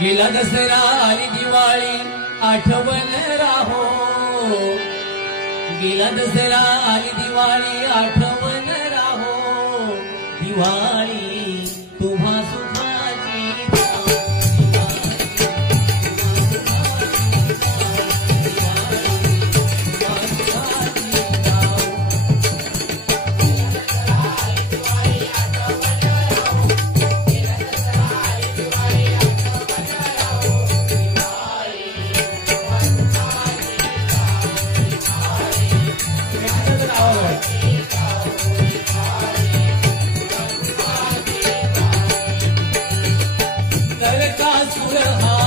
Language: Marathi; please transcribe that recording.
गेला दसरा आली दिवाळी आठवण राहो. गेला दसरा आली दिवाळी आठवण राहो. दिवाळी तुम्हा सुखाची नरकासुर हा